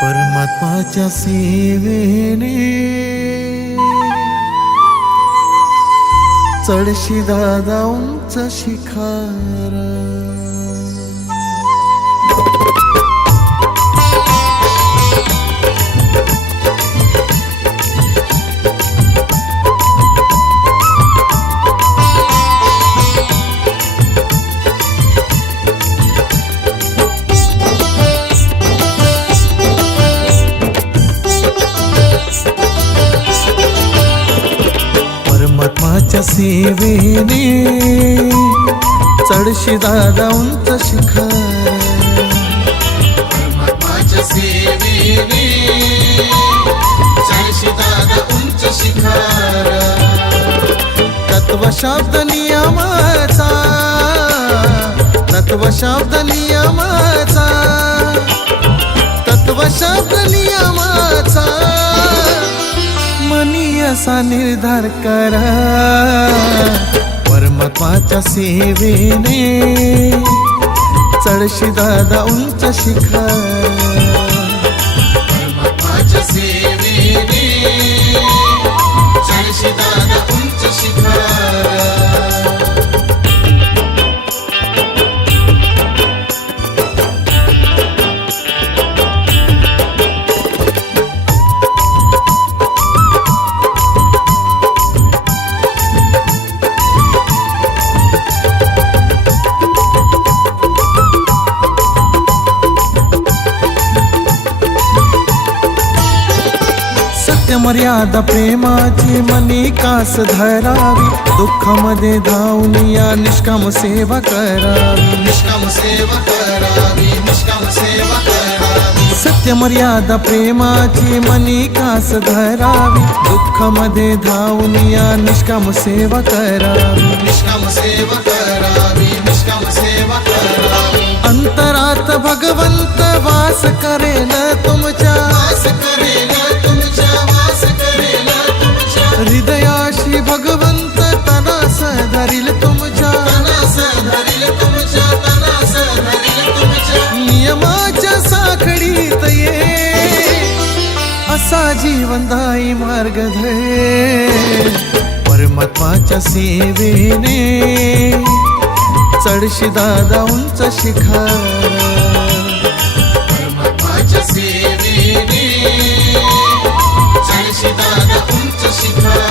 परमात्माच्या सेवेने चढशी दादा उंच शिखर। परमात्माच्या सेवेने चढशी दादा उंच शिखर। परमात्माच्या सेवेने चढशी दादा उंच शिखर। तत्व शब्द नियमाचा, तत्व शब्द नियमाचा, तत्व शब्द नियमाचा मनी असा निर्धार करा। परमात्माच्या सेवेने चढशी दादा उंच शिखर। परमात्माच्या सेवेने चढशी दादा उंच शिखर। मर्यादा प्रेमाची मनी कास धरावी। दुःखामध्ये धावून या निष्काम सेवा करावी। निष्काम सेवा करावी, निष्काम सेवा करावी। सत्य मर्यादा प्रेमाची मनी कास धरावी। दुःखामध्ये धावून या निष्काम सेवा करावी। निष्काम सेवा करावी, निष्काम सेवा करावी। अंतरात भगवंत वास करेल तुमच्या, वास करेल तुमच्या, वास करेल तुमच्या। हृदयाशी भगवंत तनास धरील तुमच्या, तनास धरील तुमच्या, तनास धरील तुमच्या। नियमाच्या साखळीत ये असा जीवनदायी मार्ग धर। परमात्माच्या सेवेने चढशी दादा उंच शिखर। परमात्माच्या सेवेने चढशी दादा उंच शिखर।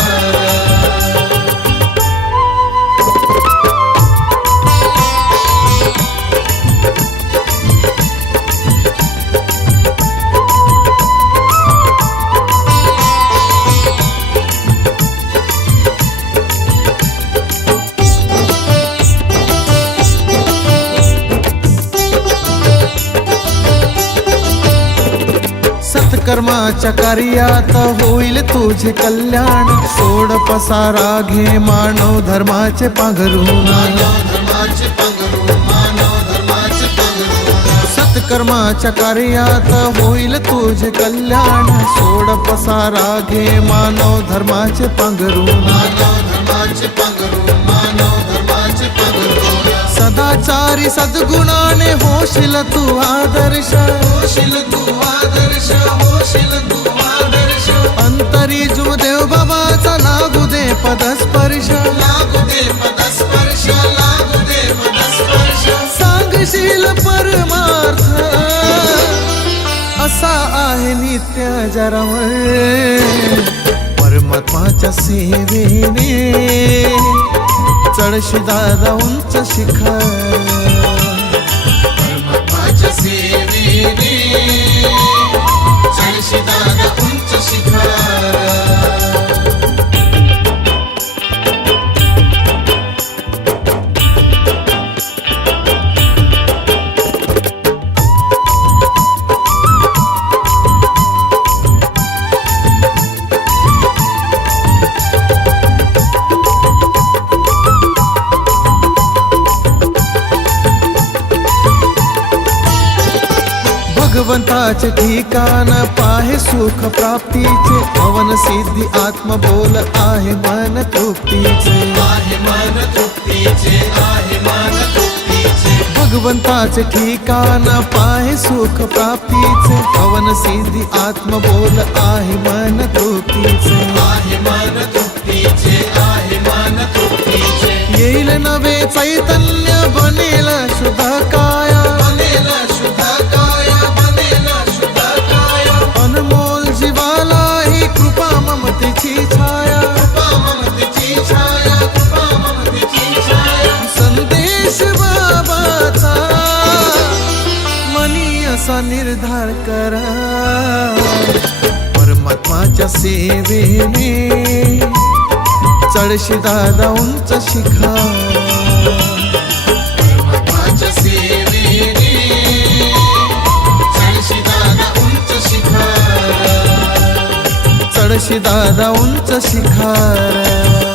सत्कर्माच्या कार्यात होईल तुझे कल्याण। सोड पसारा घे मानव धर्माचे पांघरून। मानव धर्माचे पांघरून, मानव धर्माचे पांघरून। सत्कर्माच्या कार्यात होईल तुझे कल्याण। सोड पसारा घे मानव धर्माचे पांघरून। मानव धर्माचे पांघरून, मानव धर्माचे पांघरून। सदाचारी सद्गुणाने होशील तू आदर्श। होशील तू आदर्श, होशील तू आदर्श। अंतरी जो देव बाबाचा लागू दे पदस्पर्श। लागू दे पदस्पर्श, लागू दे पदस्पर्श। सांगशील परमार्थ असा आहे नित्य जरावर। परमात्माच्या सेवेने चढशी दादा उंच शिखर। परमात्माच्या सेवेने चढशी दादा उंच शिखर। भगवंताचे ठिकाण पाहे सुख प्राप्तीचे पवन सिद्धी आत्मबोल आहे मन तृप्तीचे आहे मन तृप्तीचे आहे मन तृप्तीचे भगवंताचे ठिकाण पाहे सुख प्राप्तीचे पवन सिद्धी आत्मबोल आहे मन तृप्तीचे आहे मन तृप्तीचे आहे मन तृप्तीचे येईल नवे चैतन्य बनेल शुद्ध काया बनेल शुद्ध काया बनेल शुद्ध काया अनमोल जीवाला ही कृपा ममतेची छाया कृपा ममतेची छाया कृपा ममतेची छाया संदेश बाबाचा मनी असा निर्धार करा परमात्माच्या सेवेने चढशी दादा उंच शिखर परमात्माच्या सेवेने चढशी दादा उंच शिखर चढशी दादा उंच शिखर